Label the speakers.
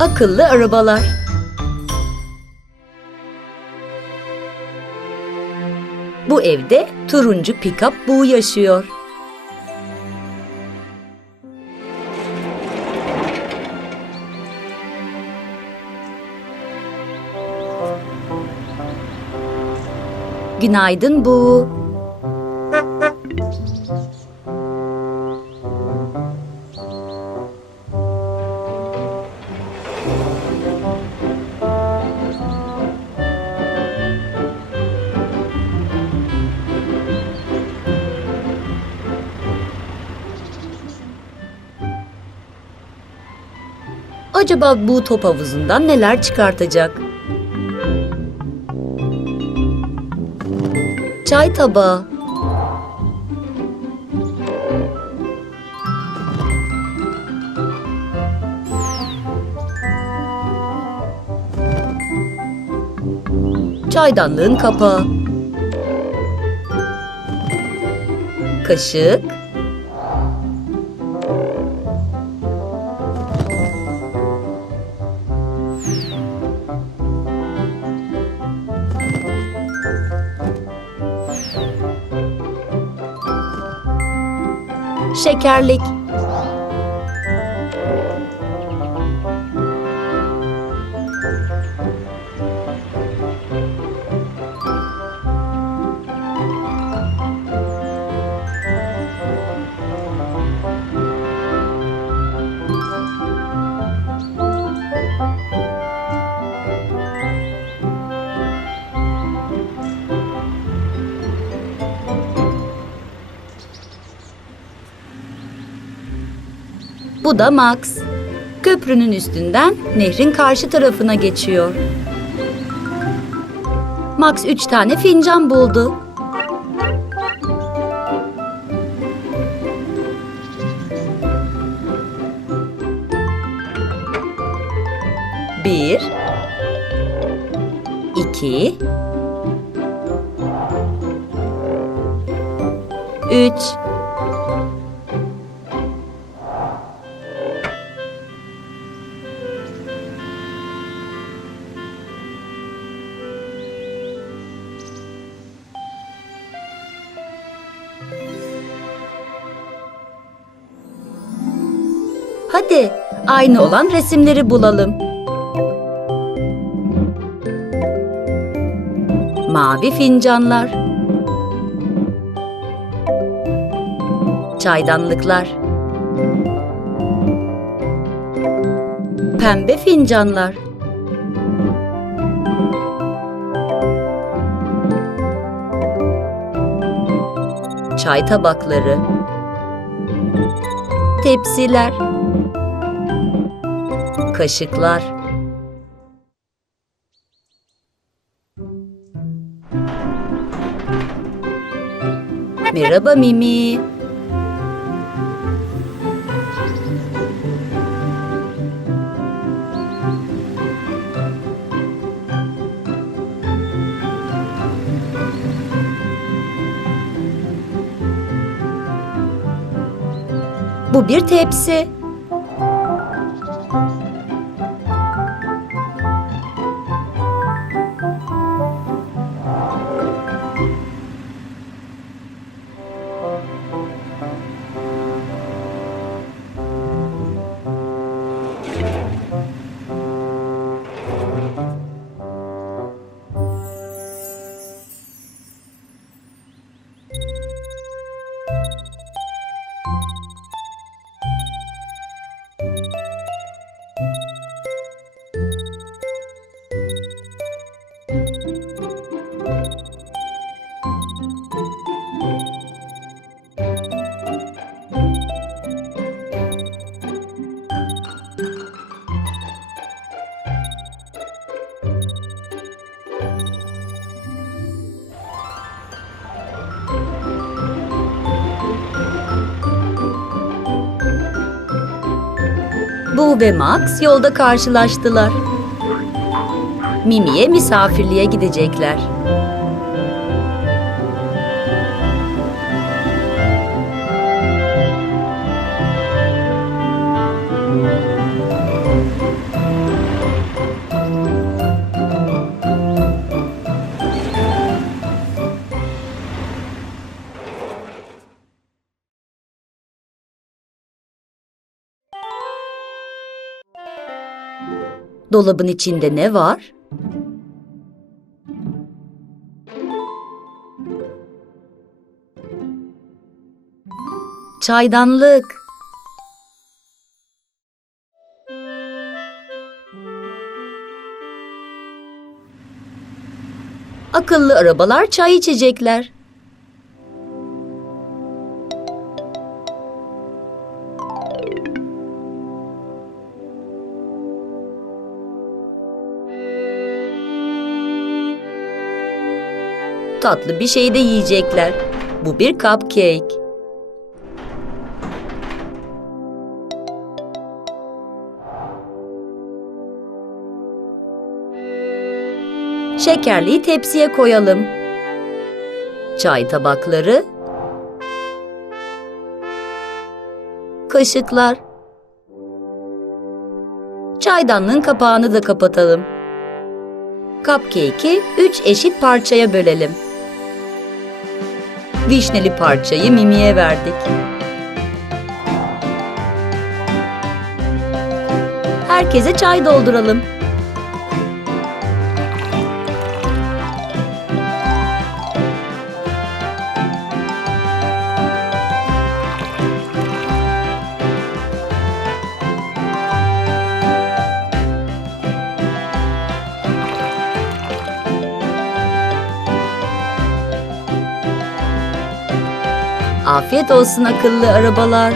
Speaker 1: Akıllı arabalar. Bu evde turuncu pikap Bu yaşıyor. Günaydın Bu. Acaba bu top havuzundan neler çıkartacak? Çay tabağı. Çaydanlığın kapağı. Kaşık. Şekerlik. Bu da Max. Köprünün üstünden nehrin karşı tarafına geçiyor. Max üç tane fincan buldu. Bir, iki, üç. Hadi aynı olan resimleri bulalım. Mavi fincanlar. Çaydanlıklar. Pembe fincanlar. Çay tabakları. Tepsiler. Kaşıklar. Merhaba Mimi. Bu bir tepsi. Bu ve Max yolda karşılaştılar. Mimi'ye misafirliğe gidecekler. Dolabın içinde ne var? Çaydanlık. Akıllı arabalar çay içecekler. Tatlı bir şey de yiyecekler. Bu bir cupcake. Şekerliği tepsiye koyalım. Çay tabakları. Kaşıklar. Çaydanlığın kapağını da kapatalım. Cupcake'i üç eşit parçaya bölelim. Vişneli parçayı Mimi'ye verdik. Herkese çay dolduralım. Afiyet olsun akıllı arabalar.